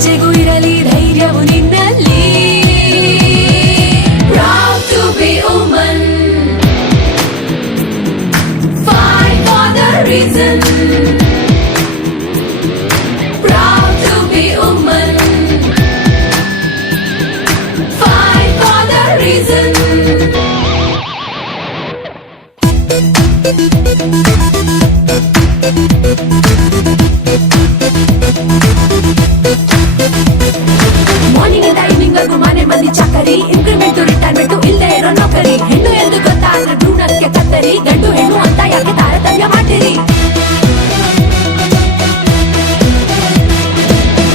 ಹೆಜ್ಜೆಗೂ ಇರಲಿ ಧೈರ್ಯವು ನಿನ್ನಲ್ಲಿ. Proud to be woman, fight for the reason. Proud to be woman, fight for the reason. Morning ಇಂದ evening ವರ್ಗು ಮನೆ ಮಂದಿ ಚಾಕರಿ, ಇನ್ಕ್ರಿಮೆಂಟ್ ರಿಟೈರ್ಮೆಂಟ್ ಇಲ್ಲದೆ ಇರೋ ನೌಕರಿ. ಹೆಣ್ಣು ಎಂದು ಗೊತ್ತಾದ್ರೆ ಭ್ರೂಣಕ್ಕೆ ಕತ್ತರಿ, ಗಂಡು ಹೆಣ್ಣು ಅಂತ ಯಾಕೆ ತಾರತಮ್ಯ ಮಾಡ್ತೀರಿ?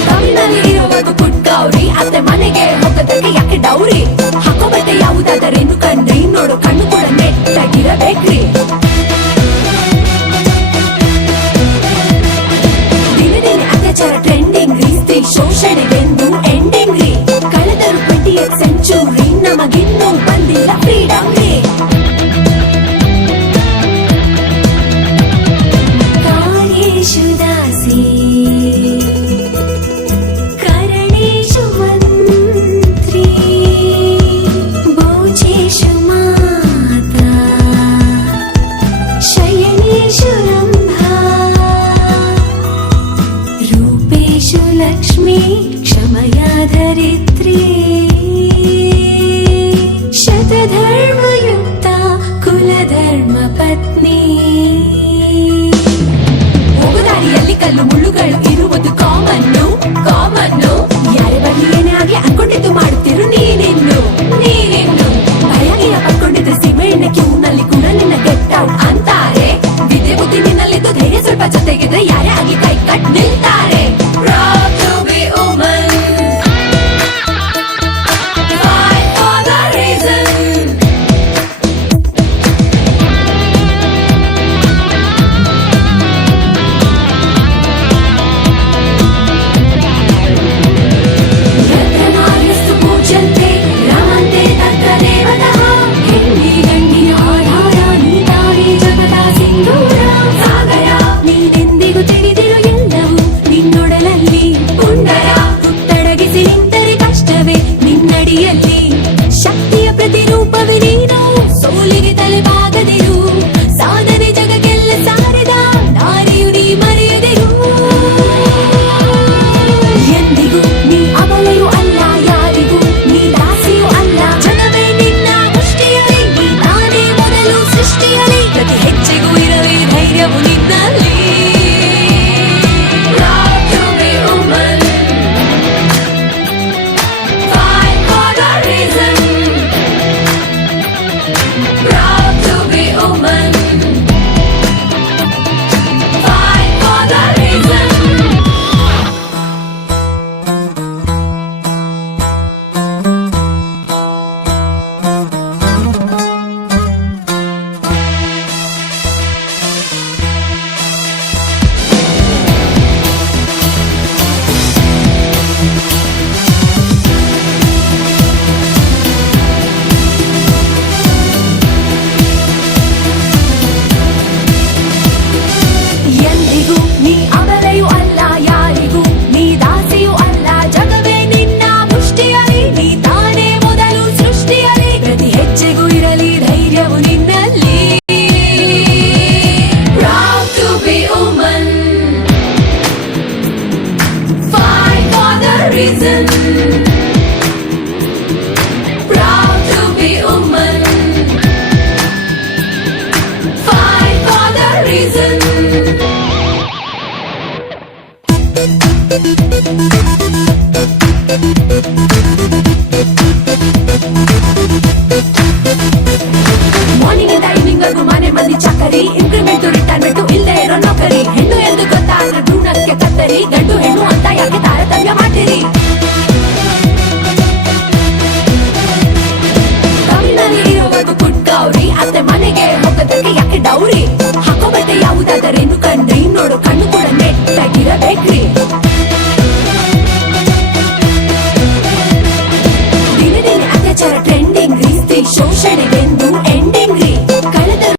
ತಮಿಳಿನಲ್ಲಿ ಇರೋವರೆಗೂ ಪುಟ್ ಗೌರಿ, ಅತ್ತೆ ಮನೆಗೆ ಹೋಗೋದಕ್ಕೆ ಯಾಕೆ ಡೌರಿ? ಹಾಕೋ ಬಟ್ಟೆ ಯಾವುದಾದರೇನು ಕಂಡ್ರಿ, ನೋಡು ಕಣ್ಣು ಕೂಡ ನೆಟ್ಟಾಗಿರಬೇಕ್ರಿ. ದಿನ ದಿನ ಅತ್ಯಾಚಾರ ಟ್ರೆಂಡಿಂಗ್ ರೀ, ಸ್ತ್ರೀ ಶೋಷಣೆಗೆಂದು ಎಂಡಿಂಗ್ ರೀ. ಕಳೆದರು 20th ಸೆಂಚುರಿ, ನಮಗಿನ್ನೂ ಬಂದಿಲ್ಲ ಫ್ರೀಡಮ್ ರೀ. ಕಾರ್ಯೇಷು ದಾಸಿ ಕರಣೇಷು ಮಂತ್ರಿ, ಭೋಜೇಷು ಮಾತಾ ಶಯನೇಷು ರಂಭಾ, ರೂಪೇಷು ಲಕ್ಷ್ಮೀ ಕ್ಷಮಯಾ ಧರಿತ್ರಿ, ಶತಧರ್ಮಯುಕ್ತ ಕುಲಧರ್ಮ ಪತ್ನಿ. ಹೋಗುದಾರಿಯಲ್ಲಿ ಕಲ್ಲು ಮುಳ್ಳುಗಳು ಇರುವುದು ಕಾಮನ್ನು ಕಾಮನ್ನು. ಯಾರೇ ಬರಲಿ ಏನೇ ಆಗ್ಲಿ ಅನ್ಕೊಂಡಿದ್ದು ಮಾಡುತ್ತಿರು ನೀನಿನ್ನು ನೀನಿನ್ನು. ಭಯಗಿಯ ಪಡ್ಕೊಂಡಿದ್ರೆ ಸೀಮೆಎಣ್ಣೆ ಕ್ಯೂನಲ್ಲಿ ಕೂಡ ನಿನ್ನ ಗೆಟ್ ಔಟ್ ಅಂತಾರೆ. ವಿದ್ಯೆ ಬುದ್ಧಿ ನಿನ್ನಲ್ಲಿದ್ದು ಧೈರ್ಯ ಸ್ವಲ್ಪ ಜೊತೆಗಿದ್ರೆ ಯಾರೇ ಆಗಿ ಕೈ ಕಟ್ ನಿಲ್ತಾರೆ. Proud to be woman, fight for the reason. ಯತ್ನಾರ್ಯಸ್ತು ಪೂಜ್ಯಂತೆ ರಮಂತೆ ತತ್ರ ದೇವತಃ. ಹೆಣ್ಣಿ ಗಂಡಿನ ಆಧಾರ, ನೀ ತಾನೇ ಜಗದ ಸಿಂಧೂರ. ಸಾಗರ ನೀನೆಂದಿಗೂ ತಿಳಿದಿರು ಎಲ್ಲವೂ ನಿನ್ನೊಡಲಲ್ಲಿ ಪುಂಡರ. ಹುಟ್ಟಡಗಿಸಿ ನಿಂತರೆ ಕಷ್ಟವೇ ನಿನ್ನಡಿಯಲ್ಲಿ. ಶಕ್ತಿಯ ಪ್ರತಿರೂಪವೇ ನೀನು, ಸೋಲಿಗೆ ತಲೆಬಾಗದಿರು. ಸಾಧನೆ ಜಗಕ್ಕೆಲ್ಲ ಸಾರಿದ ನಾರಿಯು ನೀ ಮರೆಯದಿರು. ಎಂದಿಗೂ ನೀ ಅಬಲೆಯೂ ಅಲ್ಲ, ಯಾರಿಗೂ ನೀ ದಾಸಿಯೂ ಅಲ್ಲ. ಜಗವೇ ನಿನ್ನ ಮುಷ್ಟಿಯಲಿ, ನೀ ತಾನೇ ಮೊದಲು ಸೃಷ್ಟಿಯಲಿ. ಪ್ರತಿ ಹೆಜ್ಜೆಗೂ ಇರಲಿ ಧೈರ್ಯವು ನಿನ್ನಲ್ಲಿ. Proud to be woman, fight for the reason. Proud to be woman, fight for the reason. ಎಂದಿಗೂ ನೀ ಅಬಲೆಯೂ ಅಲ್ಲ, ಯಾರಿಗೂ ನೀ ದಾಸಿಯೂ ಅಲ್ಲ. ಜಗವೇ ನಿನ್ನ ಮುಷ್ಟಿಯಲಿ, ನೀ ತಾನೇ ಮೊದಲು ಸೃಷ್ಟಿಯಲಿ. ಪ್ರತಿ ಹೆಜ್ಜೆಗೂ ಇರಲಿ ಧೈರ್ಯವು ನಿನ್ನಲ್ಲಿ. Proud to be woman, fight for the reason.